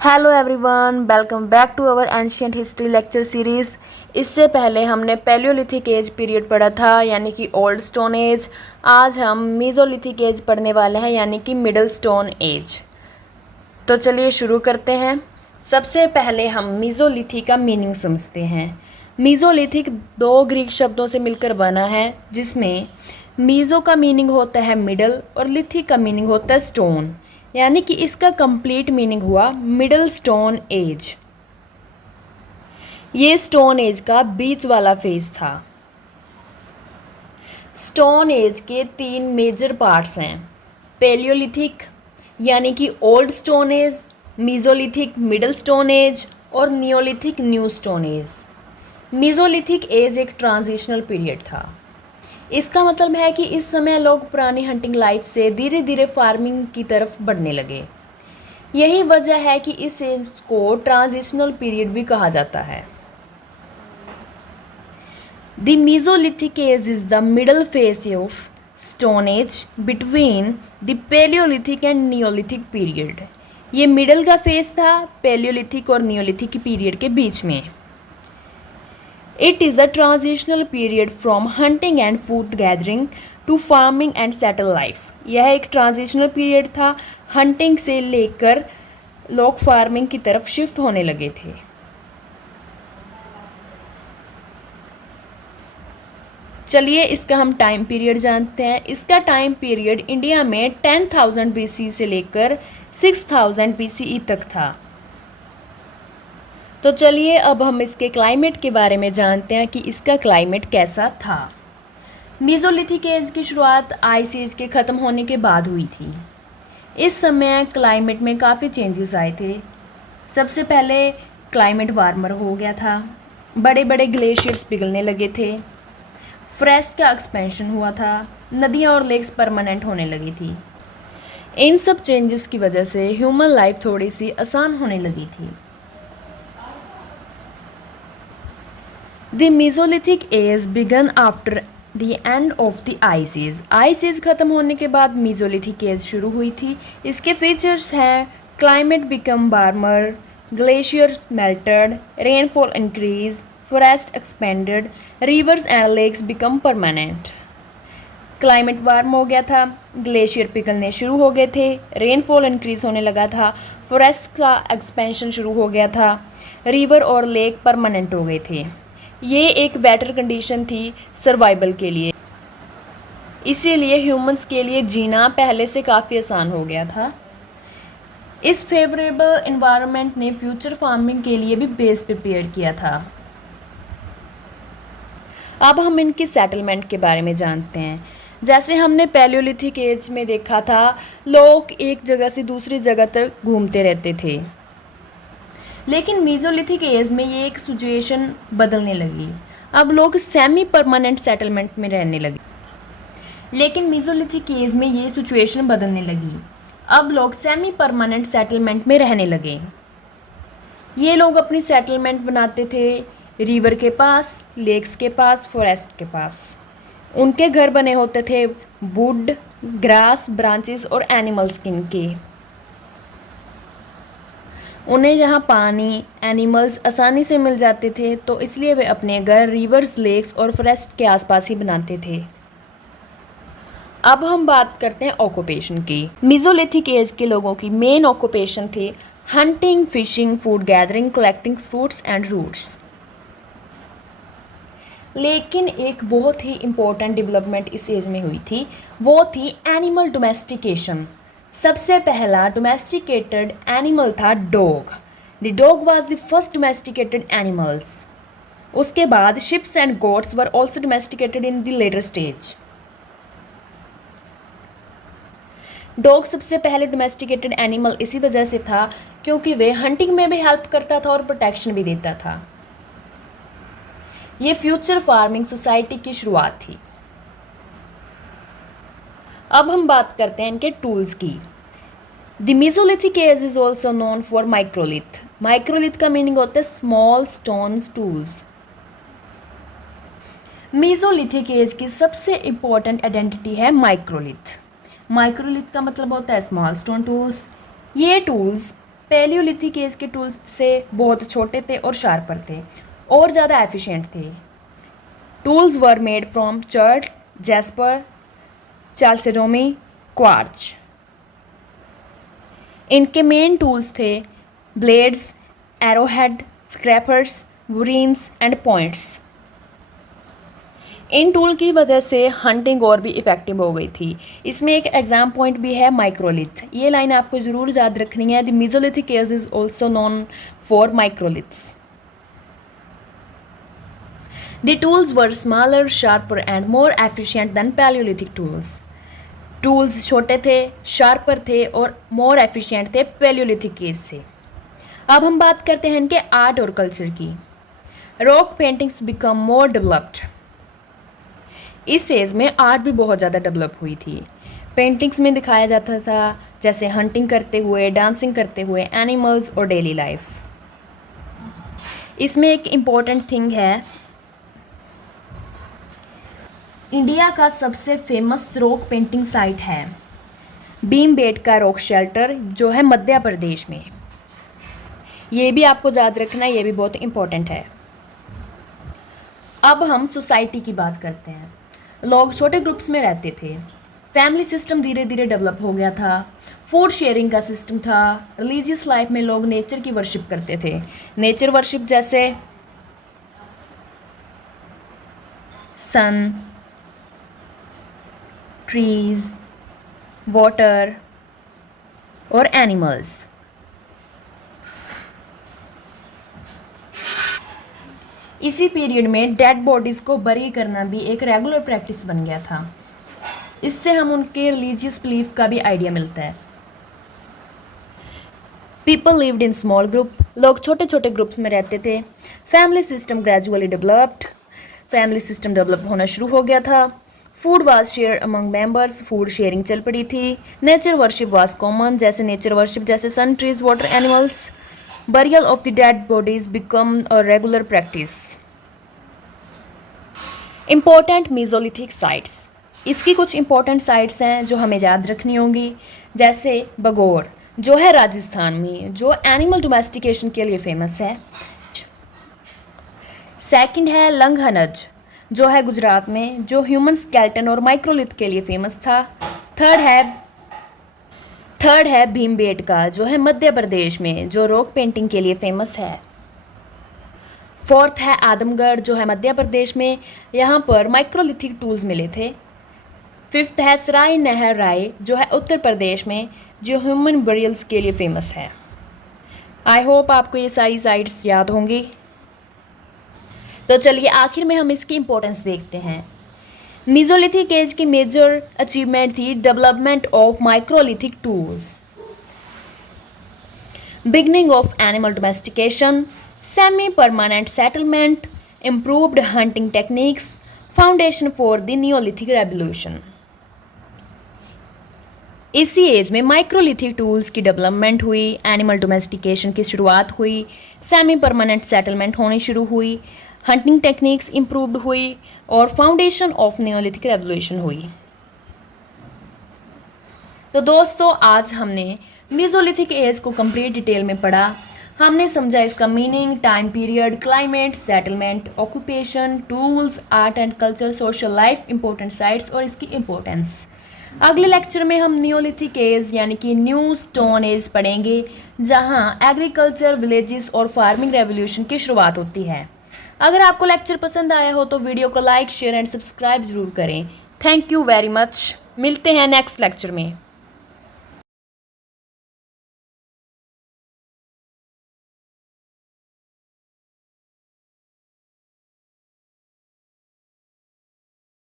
Hello everyone, welcome back to our ancient history lecture series. इससे पहले हमने Palaeolithic as period पढ़ा था, यानी कि ओल्ड स्टोन एज। आज हम मीज़ोलिथिक एज पढ़ने वाले हैं, यानी कि मिडल स्टोन एज। तो चलिए शुरू करते हैं। सबसे पहले हम मीज़ोलिथिक का मीनिंग समझते हैं। मीज़ोलिथिक दो ग्रीक शब्दों से मिलकर बना है, जिसमें मीज़ो का मीनिंग होता है मिडल और लिथिक का मीनिंग होता है स्टोन, यानी कि इसका कंप्लीट मीनिंग हुआ मिडल स्टोन एज। ये स्टोन एज का बीच वाला फेज था। स्टोन एज के तीन मेजर पार्ट्स हैं। पैलियोलिथिक यानी कि old stone age, mesolithic middle stone age और neolithic new stone age. Mesolithic age एक ट्रांजिशनल पीरियड था। इसका मतलब है कि इस समय लोग पुरानी हंटिंग लाइफ से धीरे धीरे फार्मिंग की तरफ बढ़ने लगे। यही वजह है कि इस एज को ट्रांजिशनल पीरियड भी कहा जाता है। The mesolithic age is the middle phase of stone age between the palaeolithic and neolithic period. ये मिडल का फेज था पैलियोलिथिक और नियोलिथिक पीरियड के बीच में। It is a transitional period from hunting and food gathering to farming and settled life. यह एक transitional period था। हंटिंग से लेकर लोग फार्मिंग की तरफ शिफ्ट होने लगे थे। चलिए इसका हम टाइम पीरियड जानते हैं। इसका टाइम पीरियड इंडिया में 10,000 BC से लेकर 6,000 BCE तक था। तो चलिए अब हम इसके क्लाइमेट के बारे में जानते हैं कि इसका क्लाइमेट कैसा था। मीज़ोलिथिक एज की शुरुआत आइस एज के ख़त्म होने के बाद हुई थी। इस समय क्लाइमेट में काफ़ी चेंजेस आए थे। सबसे पहले क्लाइमेट वार्मर हो गया था, बड़े बड़े ग्लेशियर्स पिघलने लगे थे, फॉरेस्ट का एक्सपेंशन हुआ था, नदियाँ और लेक्स परमानेंट होने लगी थी। इन सब चेंजेस की वजह से ह्यूमन लाइफ थोड़ी सी आसान होने लगी थी। The Mesolithic age began after the end of the Ice Age. Ice Age खत्म होने के बाद Mesolithic age शुरू हुई थी। इसके फीचर्स हैं climate become warmer, glaciers melted, rainfall increased, forest expanded, rivers and lakes become permanent. Climate warm हो गया था, ग्लेशियर पिघलने शुरू हो गए थे, रेनफॉल इंक्रीज होने लगा था, फॉरेस्ट का एक्सपेंशन शुरू हो गया था, रिवर और लेक परमानेंट हो गए थे। ये एक बेटर कंडीशन थी सर्वाइवल के लिए, इसीलिए ह्यूमंस के लिए जीना पहले से काफ़ी आसान हो गया था। इस फेवरेबल इन्वायरमेंट ने फ्यूचर फार्मिंग के लिए भी बेस प्रिपेयर किया था। अब हम इनकी सेटलमेंट के बारे में जानते हैं। जैसे हमने पैलियोलिथिक एज में देखा था, लोग एक जगह से दूसरी जगह तक घूमते रहते थे, लेकिन मीज़ोलिथिक एज में ये एक सिचुएशन बदलने लगी। अब लोग सेमी परमानेंट सेटलमेंट में रहने लगे। लेकिन मीज़ोलिथिक एज में ये सिचुएशन बदलने लगी। अब लोग सेमी परमानेंट सेटलमेंट में रहने लगे। ये लोग अपनी सेटलमेंट बनाते थे रिवर के पास, लेक्स के पास, फॉरेस्ट के पास। उनके घर बने होते थे वुड, ग्रास, ब्रांचेस और एनिमल स्किन के। उन्हें यहाँ पानी, एनिमल्स आसानी से मिल जाते थे, तो इसलिए वे अपने घर रिवर्स, लेक्स और फॉरेस्ट के आसपास ही बनाते थे। अब हम बात करते हैं ऑक्यूपेशन की। मीज़ोलिथिक एज के लोगों की मेन ऑक्यूपेशन थी hunting, fishing, food gathering, collecting fruits and roots. लेकिन एक बहुत ही इम्पोर्टेंट डेवलपमेंट इस एज में हुई थी, वो थी एनिमल डोमेस्टिकेशन। सबसे पहला डोमेस्टिकेटेड एनिमल था dog. The dog was the first domesticated animals. उसके बाद sheeps and goats were also domesticated in the later stage. Dog सबसे पहले डोमेस्टिकेटेड एनिमल इसी वजह से था क्योंकि वे हंटिंग में भी हेल्प करता था और प्रोटेक्शन भी देता था। ये फ्यूचर फार्मिंग सोसाइटी की शुरुआत थी। अब हम बात करते हैं इनके टूल्स की। The mesolithic age is also known for microlith. Microlith का मीनिंग होता है small stone tools. Mesolithic age की सबसे इम्पोर्टेंट आइडेंटिटी है माइक्रोलिथ। माइक्रोलिथ का मतलब होता है स्मॉल स्टोन टूल्स। ये टूल्स पैलियोलिथिक एज के टूल्स से बहुत छोटे थे और शार्पर थे और ज़्यादा एफिशिएंट थे। Tools were made from chert, jasper, chalcedony, quartz. इनके मेन टूल्स थे blades, arrowhead, scrapers, burins and points. इन टूल की वजह से हंटिंग और भी इफ़ेक्टिव हो गई थी। इसमें एक एग्जाम पॉइंट भी है माइक्रोलिथ। ये लाइन आपको ज़रूर याद रखनी है। The Mesolithic as is also known for microliths. The tools were smaller, sharper and more efficient then Palaeolithic tools. Tools छोटे थे, शार्पर थे और मोर एफिशिएंट थे पैलियोलिथिक एज से। अब हम बात करते हैं इनके आर्ट और कल्चर की। Rock paintings become more developed. इस एज में आर्ट भी बहुत ज़्यादा डेवलप हुई थी। पेंटिंग्स में दिखाया जाता था जैसे हंटिंग करते हुए, डांसिंग करते हुए, एनिमल्स और डेली लाइफ। इसमें एक इम्पॉर्टेंट थिंग है, इंडिया का सबसे फेमस रॉक पेंटिंग साइट है भीमबेटका रॉक शेल्टर, जो है मध्य प्रदेश में। ये भी आपको याद रखना, ये भी बहुत इम्पोर्टेंट है। अब हम सोसाइटी की बात करते हैं। लोग छोटे ग्रुप्स में रहते थे। फैमिली सिस्टम धीरे धीरे डेवलप हो गया था। फूड शेयरिंग का सिस्टम था। रिलीजियस लाइफ में लोग नेचर की वर्शिप करते थे। नेचर वर्शिप जैसे सन, ट्रीज, वाटर और एनिमल्स। इसी पीरियड में डेड बॉडीज़ को बरी करना भी एक रेगुलर प्रैक्टिस बन गया था। इससे हम उनके रिलीजियस बिलीफ का भी आइडिया मिलता है। People lived in small group. लोग छोटे छोटे ग्रुप्स में रहते थे। Family system gradually developed. Family system develop होना शुरू हो गया था। Food was share among members. Food sharing चल पड़ी थी। नेचर वर्शिप वाज कॉमन, जैसे नेचर वर्शिप जैसे sun, trees, water, animals. Burial of the dead bodies become a regular practice. Important mesolithic sites. इसकी कुछ इम्पोर्टेंट साइट्स हैं जो हमें याद रखनी होंगी, जैसे बगौर जो है राजस्थान में, जो एनिमल डोमेस्टिकेशन के लिए फेमस है। सेकंड है लंघनज जो है गुजरात में, जो ह्यूमन स्केलेटन और माइक्रोलिथ के लिए फेमस था। थर्ड है भीमबेटका जो है मध्य प्रदेश में, जो रॉक पेंटिंग के लिए फेमस है। फोर्थ है आदमगढ़ जो है मध्य प्रदेश में, यहाँ पर माइक्रोलिथिक टूल्स मिले थे। फिफ्थ है सराय नहर राय जो है उत्तर प्रदेश में, जो ह्यूमन बरियल्स के लिए फेमस है। आई होप आपको ये सारी साइट्स याद होंगी। तो चलिए आखिर में हम इसकी इम्पोर्टेंस देखते हैं। मेसोलिथिक एज की मेजर अचीवमेंट थी development of microlithic tools, beginning of animal domestication, semi permanent settlement, improved hunting techniques, foundation for the Neolithic revolution. इसी एज में माइक्रोलिथिक टूल्स की डेवलपमेंट हुई, एनिमल डोमेस्टिकेशन की शुरुआत हुई, सेमी परमानेंट सेटलमेंट होनी शुरू हुई, हंटिंग टेक्निक्स इम्प्रूव्ड हुई और फाउंडेशन ऑफ नियोलिथिक रेवोल्यूशन हुई। तो दोस्तों आज हमने मेसोलिथिक एज को कंप्लीट डिटेल में पढ़ा। हमने समझा इसका meaning, time period, climate, settlement, occupation, tools, art and culture, social life, important sites और इसकी इम्पोर्टेंस। अगले लेक्चर में हम नियोलिथिक एज यानी कि न्यू स्टोन एज पढ़ेंगे, जहां एग्रीकल्चर, विलेजेस और फार्मिंग रेवोल्यूशन की शुरुआत होती है। अगर आपको लेक्चर पसंद आया हो तो वीडियो को लाइक, शेयर एंड सब्सक्राइब जरूर करें। Thank you very much. मिलते हैं नेक्स्ट लेक्चर में।